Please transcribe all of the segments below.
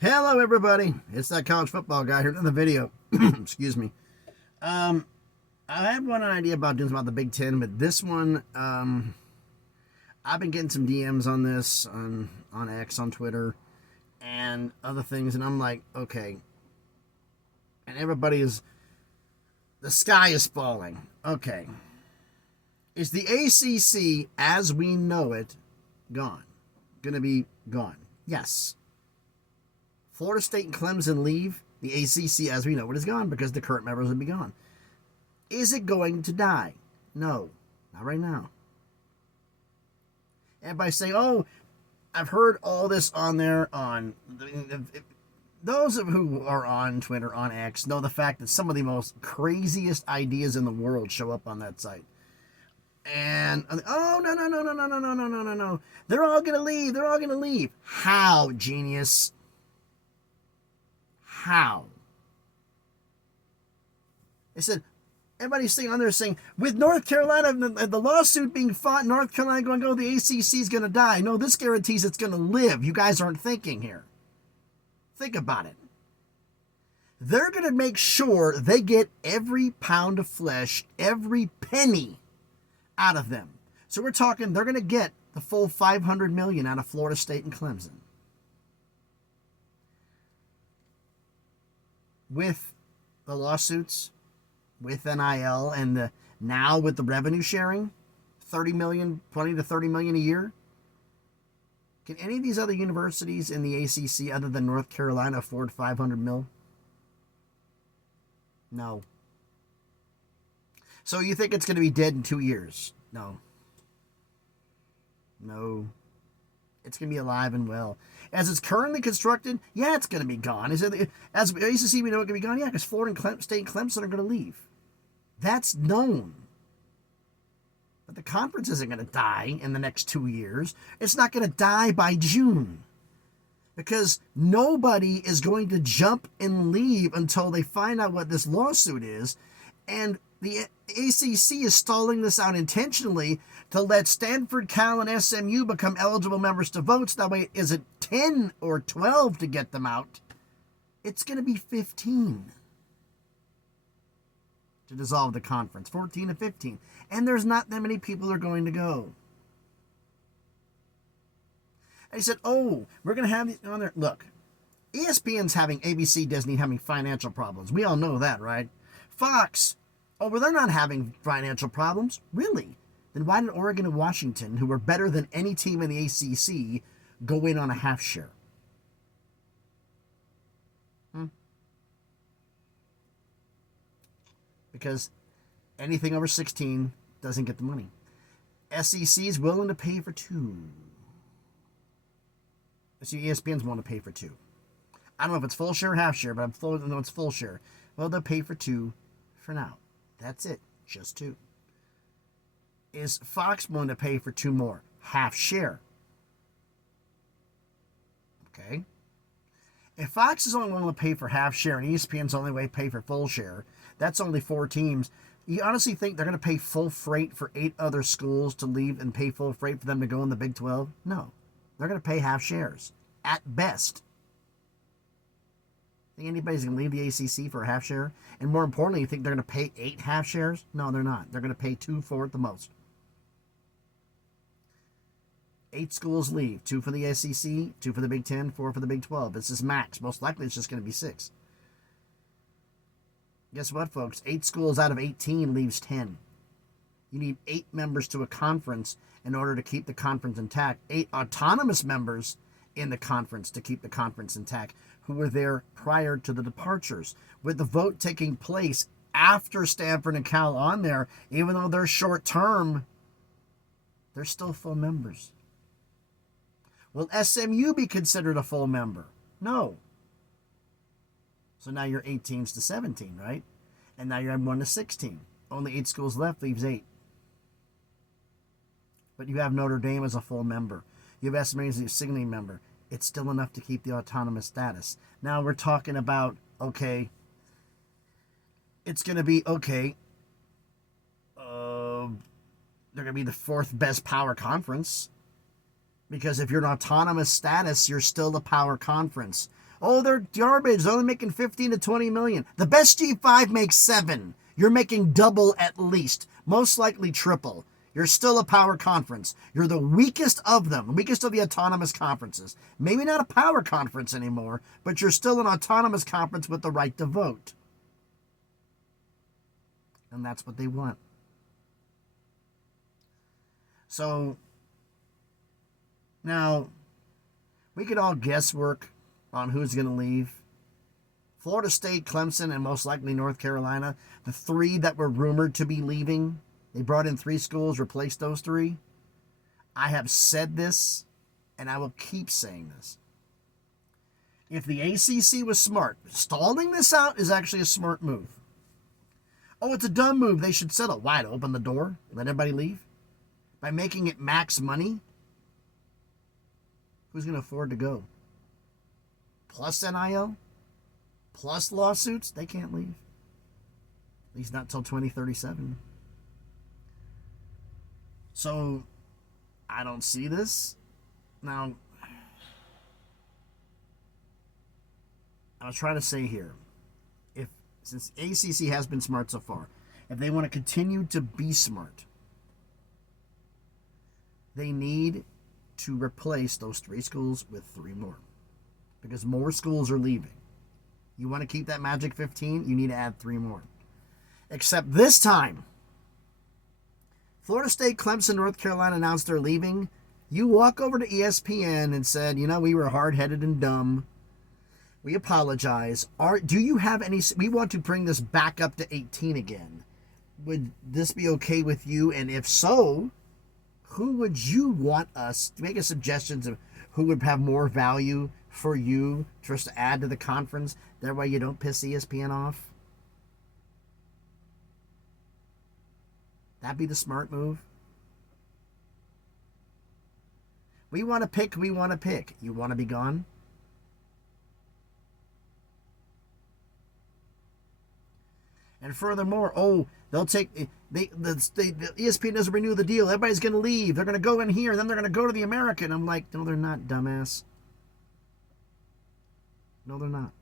Hello, everybody. It's that college football guy here in the video. Excuse me. I had one idea about doing about the Big Ten, but this one, I've been getting some DMs on this on X, on Twitter, and other things, and I'm like, okay. And everybody is, the sky is falling. Okay. Is the ACC, as we know it, gone? Gonna be gone? Yes. Florida State and Clemson leave, the ACC as we know it is gone because the current members will be gone. Is it going to die? No, not right now. Everybody say, oh, I've heard all this on there. Those who are on Twitter, on X, know the fact that some of the most craziest ideas in the world show up on that site. And, oh, no. They're all going to leave. They're all going to leave. How, genius? How? They said, everybody's saying on there saying, with North Carolina, the lawsuit being fought, North Carolina going to go, the ACC is going to die. No, this guarantees it's going to live. You guys aren't thinking here. Think about it. They're going to make sure they get every pound of flesh, every penny out of them. So we're talking, they're going to get the full $500 million out of Florida State and Clemson. With the lawsuits, with NIL, and now with the revenue sharing, $20 to $30 million a year. Can any of these other universities in the ACC, other than North Carolina, afford $500 million? No. So you think it's going to be dead in 2 years? No. It's going to be alive and well. As it's currently constructed, yeah, it's going to be gone. As ACC, we know it's going to be gone. Yeah, because Florida State and Clemson are going to leave. That's known. But the conference isn't going to die in the next 2 years. It's not going to die by June. Because nobody is going to jump and leave until they find out what this lawsuit is. And the ACC is stalling this out intentionally to let Stanford, Cal, and SMU become eligible members to vote. So that way, is it 10 or 12 to get them out? It's going to be 15 to dissolve the conference. 14 to 15. And there's not that many people are going to go. And he said, oh, we're going to have these on there. Look, ESPN's having, ABC, Disney having financial problems. We all know that, right? Fox, oh, well, they're not having financial problems. Really? Then why did Oregon and Washington, who are better than any team in the ACC, go in on a half share? Because anything over 16 doesn't get the money. SEC is willing to pay for 2. See, ESPN's willing to pay for 2. I don't know if it's full share or half share, but I know it's full share. Well, they'll pay for 2 for now. That's it. Just 2. Is Fox willing to pay for 2 more? Half share. Okay. If Fox is only willing to pay for half share and ESPN's only way to pay for full share, that's only 4 teams. You honestly think they're going to pay full freight for 8 other schools to leave and pay full freight for them to go in the Big 12? No. They're going to pay half shares. At best. Think anybody's going to leave the ACC for a half share? And more importantly, you think they're going to pay 8 half shares? No, they're not. They're going to pay 2 for it the most. 8 schools leave. 2 for the SEC, 2 for the Big 10, 4 for the Big 12. This is max. Most likely it's just going to be 6. Guess what, folks? 8 schools out of 18 leaves 10. You need 8 members to a conference in order to keep the conference intact. 8 autonomous members in the conference to keep the conference intact who were there prior to the departures. With the vote taking place after Stanford and Cal on there, even though they're short term, they're still full members. Will SMU be considered a full member? No. So now you're 18s to 17, right? And now you're at 1 to 16. Only 8 schools left, leaves 8. But you have Notre Dame as a full member. You have SMU as a signaling member. It's still enough to keep the autonomous status. Now we're talking about, okay, it's going to be, okay, they're going to be the 4th best power conference. Because if you're an autonomous status, you're still the power conference. Oh, they're garbage. They're only making 15 to 20 million. The best G5 makes 7. You're making double at least, most likely triple. You're still a power conference. You're the weakest of them, the weakest of the autonomous conferences. Maybe not a power conference anymore, but you're still an autonomous conference with the right to vote. And that's what they want. So, now, we could all guesswork on who's going to leave. Florida State, Clemson, and most likely North Carolina, the 3 that were rumored to be leaving, they brought in 3 schools, replaced those 3. I have said this, and I will keep saying this. If the ACC was smart, stalling this out is actually a smart move. Oh, it's a dumb move. They should settle. Why? To open the door? Let everybody leave? By making it max money? Who's going to afford to go? Plus NIL? Plus lawsuits? They can't leave. At least not till 2037. So, I don't see this. Now, I was trying to say here, since ACC has been smart so far, if they want to continue to be smart, they need to replace those 3 schools with 3 more. Because more schools are leaving. You want to keep that magic 15, you need to add 3 more. Except this time, Florida State, Clemson, North Carolina announced they're leaving. You walk over to ESPN and said, we were hard-headed and dumb. We apologize. Do you have any... We want to bring this back up to 18 again. Would this be okay with you? And if so, who would you want us to make suggestions of who would have more value for you just to add to the conference? That way you don't piss ESPN off. That'd be the smart move. We want to pick. You want to be gone? And furthermore, they'll take... the ESPN doesn't renew the deal. Everybody's going to leave. They're going to go in here, and then they're going to go to the American. I'm like, no, they're not, dumbass. No, they're not.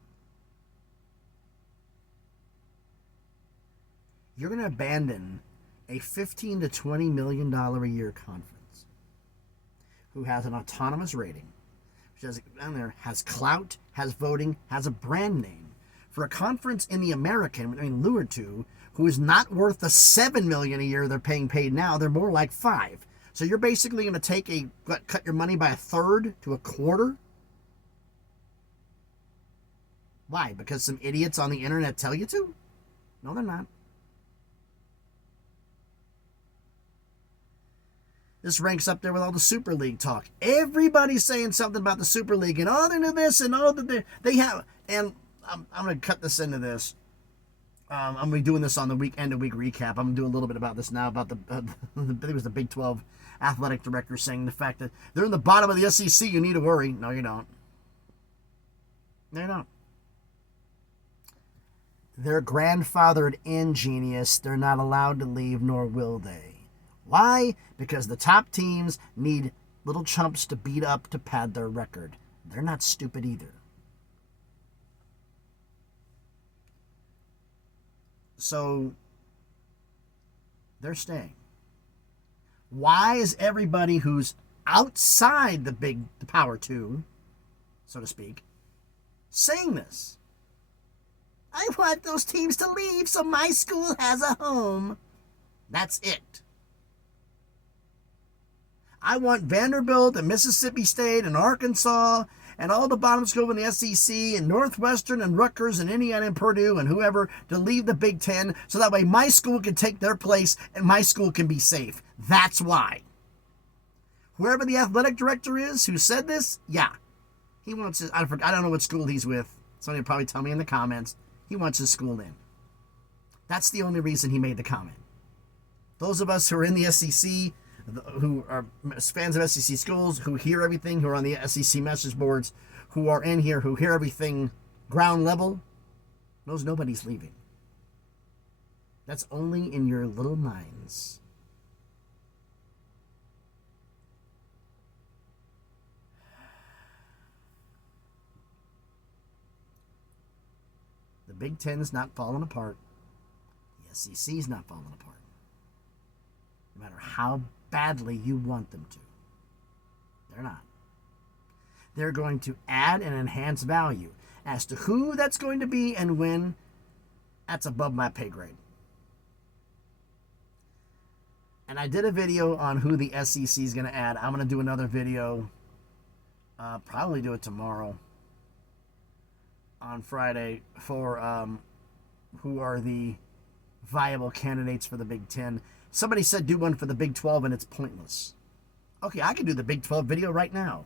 You're going to abandon a $15 to $20 million a year conference who has an autonomous rating, which has clout, has voting, has a brand name. For a conference in the American, lured to, who is not worth the $7 million a year they're paid now, they're more like $5 million. So you're basically going to cut your money by 1/3 to 1/4? Why? Because some idiots on the internet tell you to? No, they're not. This ranks up there with all the Super League talk. Everybody's saying something about the Super League, and they do this, and that they have. And I'm going to cut this into this. I'm going to be doing this on the end of week recap. I'm going to do a little bit about this now, about I think it was the Big 12 athletic director saying the fact that they're in the bottom of the SEC, you need to worry. No, you don't. No, you don't. They're grandfathered in, genius. They're not allowed to leave, nor will they. Why? Because the top teams need little chumps to beat up to pad their record. They're not stupid either. So, they're staying. Why is everybody who's outside the Power 2, so to speak, saying this? I want those teams to leave so my school has a home. That's it. I want Vanderbilt and Mississippi State and Arkansas and all the bottom schools in the SEC and Northwestern and Rutgers and Indiana and Purdue and whoever to leave the Big Ten so that way my school can take their place and my school can be safe. That's why. Whoever the athletic director is who said this, yeah. He wants his, I don't know what school he's with. Somebody will probably tell me in the comments. He wants his school in. That's the only reason he made the comment. Those of us who are in the SEC, who are fans of SEC schools, who hear everything, who are on the SEC message boards, who are in here, who hear everything ground level, knows nobody's leaving. That's only in your little minds. Big Ten's not falling apart. The SEC's not falling apart. No matter how badly you want them to. They're not. They're going to add and enhance value. As to who that's going to be and when, that's above my pay grade. And I did a video on who the SEC is going to add. I'm going to do another video. Probably do it tomorrow. On Friday for who are the viable candidates for the Big Ten. Somebody said do one for the Big 12 and it's pointless. Okay, I can do the Big 12 video right now.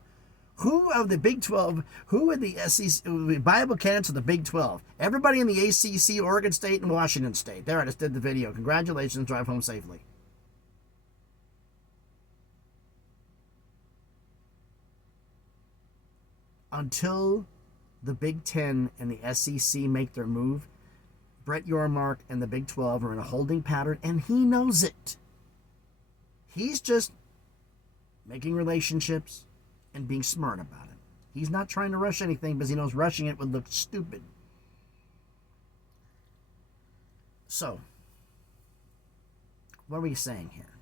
Who of the Big 12, who are the SEC, viable candidates of the Big 12? Everybody in the ACC, Oregon State, and Washington State. There, I just did the video. Congratulations, drive home safely. Until the Big Ten and the SEC make their move, Brett Yormark and the Big 12 are in a holding pattern, and he knows it. He's just making relationships and being smart about it. He's not trying to rush anything because he knows rushing it would look stupid. So, what are we saying here?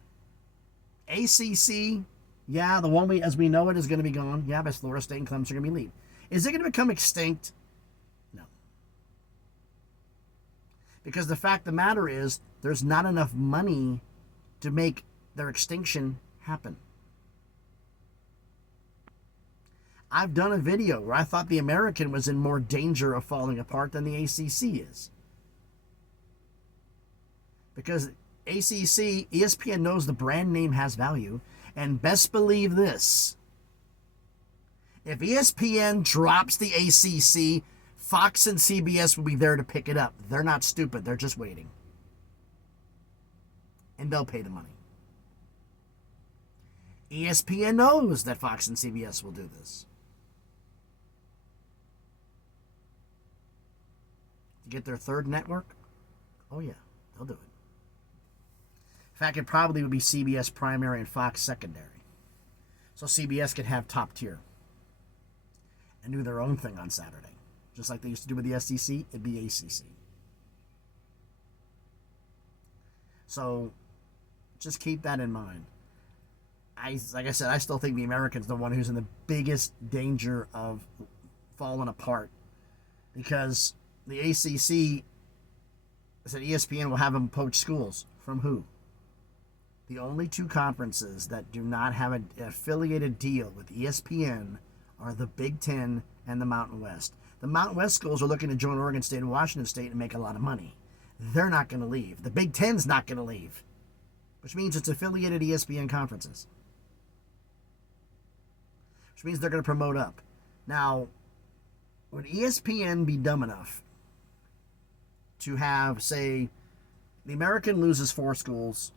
ACC, yeah, the one as we know it is going to be gone. Yeah, but Florida State and Clemson are going to be leaving. Is it going to become extinct? No. Because the fact of the matter is, there's not enough money to make their extinction happen. I've done a video where I thought the American was in more danger of falling apart than the ACC is. Because ACC, ESPN knows the brand name has value, and best believe this. If ESPN drops the ACC, Fox and CBS will be there to pick it up. They're not stupid. They're just waiting. And they'll pay the money. ESPN knows that Fox and CBS will do this. To get their third network? Oh yeah, they'll do it. In fact, it probably would be CBS primary and Fox secondary. So CBS could have top tier and do their own thing on Saturday. Just like they used to do with the SEC, it'd be ACC. So just keep that in mind. Like I said, I still think the American's the one who's in the biggest danger of falling apart. Because the ACC said ESPN will have them poach schools. From who? The only two conferences that do not have an affiliated deal with ESPN are the Big Ten and the Mountain West. The Mountain West schools are looking to join Oregon State and Washington State and make a lot of money. They're not going to leave. The Big Ten's not going to leave, which means it's affiliated ESPN conferences, which means they're going to promote up. Now, would ESPN be dumb enough to have, say, the American loses 4 schools,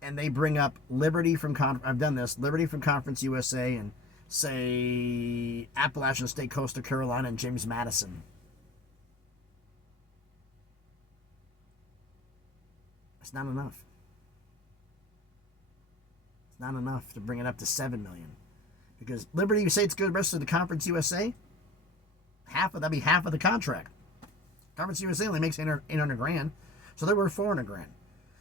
and they bring up Liberty from I've done this, Liberty from Conference USA, and say Appalachian State, Coastal Carolina, and James Madison. It's not enough. It's not enough to bring it up to 7 million. Because Liberty, you say it's good, the rest of the Conference USA, that'd be half of the contract. Conference USA only makes 800 grand, so they're worth 400 grand.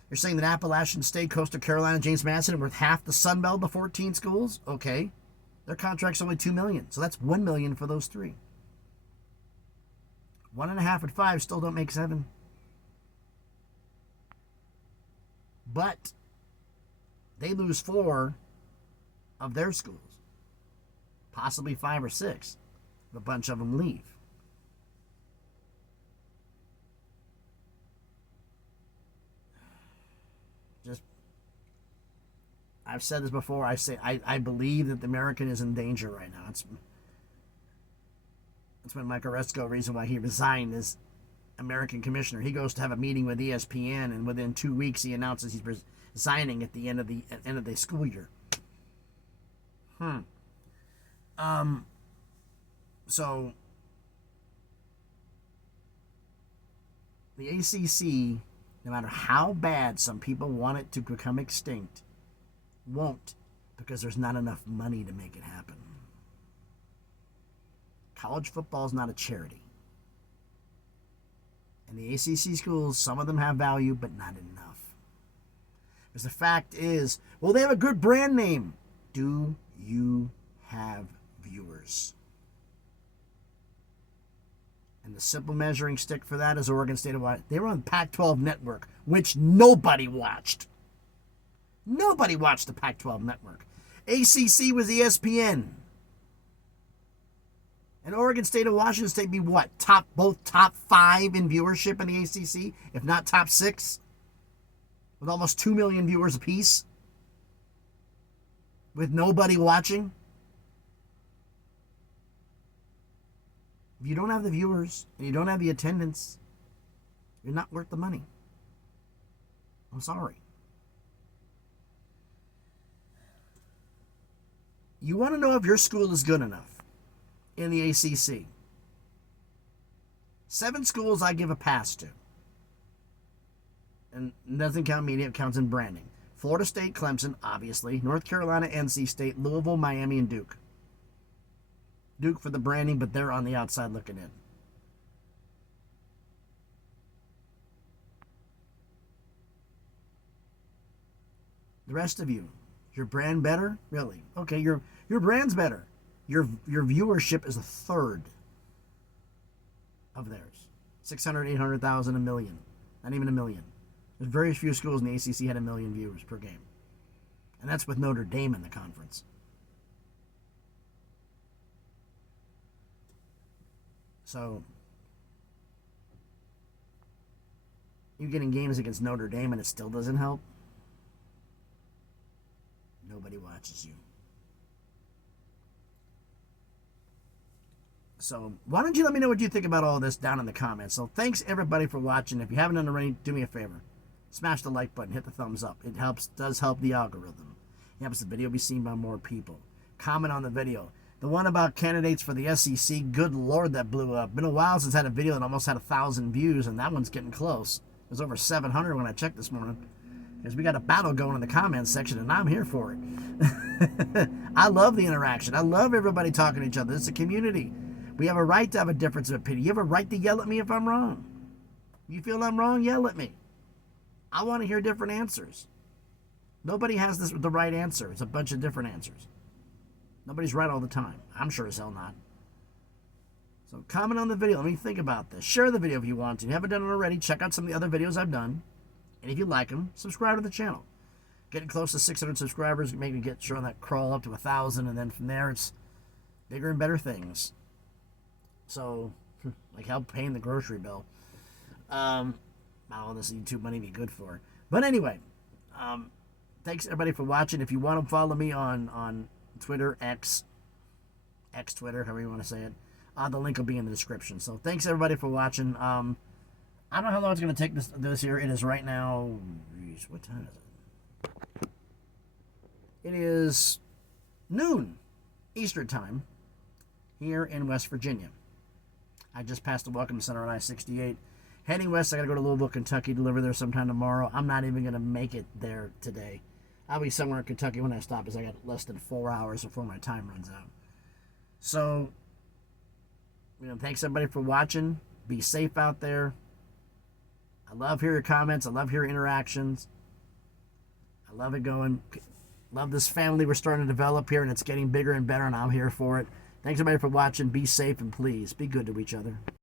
You're saying that Appalachian State, Coastal Carolina, James Madison are worth half the Sun Belt, the 14 schools? Okay. Their contract's only $2 million, so that's $1 million for those 3. 1.5 and 5 still don't make 7. But they lose 4 of their schools, possibly 5 or 6. A bunch of them leave. I've said this before. I believe that the American is in danger right now. That's when Mike Oresco, reason why he resigned as American commissioner. He goes to have a meeting with ESPN, and within 2 weeks he announces he's resigning at the end of the school year. So the ACC, no matter how bad some people want it to become extinct, won't, because there's not enough money to make it happen. College football is not a charity. And the ACC schools, some of them have value, but not enough. Because the fact is, well, they have a good brand name. Do you have viewers? And the simple measuring stick for that is Oregon State. They were on the Pac-12 network, which nobody watched. Nobody watched the Pac-12 network. ACC was ESPN. And Oregon State and Washington State be what? Both top 5 in viewership in the ACC, if not top 6, with almost 2 million viewers apiece, with nobody watching. If you don't have the viewers and you don't have the attendance, you're not worth the money. I'm sorry. You want to know if your school is good enough in the ACC. 7 schools I give a pass to. And it doesn't count media, it counts in branding. Florida State, Clemson, obviously. North Carolina, NC State, Louisville, Miami, and Duke. Duke for the branding, but they're on the outside looking in. The rest of you, your brand better? Really? Okay, your brand's better. Your viewership is a third of theirs. 600, 800,000, a million. Not even a million. There's very few schools in the ACC had 1 million viewers per game. And that's with Notre Dame in the conference. So, you're getting games against Notre Dame and it still doesn't help. Nobody watches you. So why don't you let me know what you think about all this down in the comments. So thanks everybody for watching. If you haven't done it already, do me a favor. Smash the like button, hit the thumbs up. It does help the algorithm. It helps the video be seen by more people. Comment on the video. The one about candidates for the SEC, good Lord, that blew up. Been a while since I had a video that almost had 1,000 views, and that one's getting close. It was over 700 when I checked this morning. Because we got a battle going in the comments section, and I'm here for it. I love the interaction. I love everybody talking to each other. It's a community. We have a right to have a difference of opinion. You have a right to yell at me if I'm wrong. You feel I'm wrong? Yell at me. I want to hear different answers. Nobody has the right answer. It's a bunch of different answers. Nobody's right all the time. I'm sure as hell not. So comment on the video. Let me think about this. Share the video if you want to. If you haven't done it already, check out some of the other videos I've done. And if you like them, subscribe to the channel. Getting close to 600 subscribers, maybe get showing that crawl up to 1,000, and then from there it's bigger and better things. So, like help paying the grocery bill. Not all this YouTube money be good for. But anyway, thanks everybody for watching. If you want to follow me on Twitter, X Twitter, however you want to say it, the link will be in the description. So thanks everybody for watching. I don't know how long it's going to take this here. It is right now, what time is it? It is noon Eastern time here in West Virginia. I just passed the Welcome Center on I-68. Heading west, I got to go to Louisville, Kentucky, deliver there sometime tomorrow. I'm not even going to make it there today. I'll be somewhere in Kentucky when I stop, because I got less than 4 hours before my time runs out. So, thanks everybody for watching. Be safe out there. I love hearing your comments. I love hearing interactions. I love it going. Love this family we're starting to develop here, and it's getting bigger and better, and I'm here for it. Thanks everybody for watching. Be safe, and please be good to each other.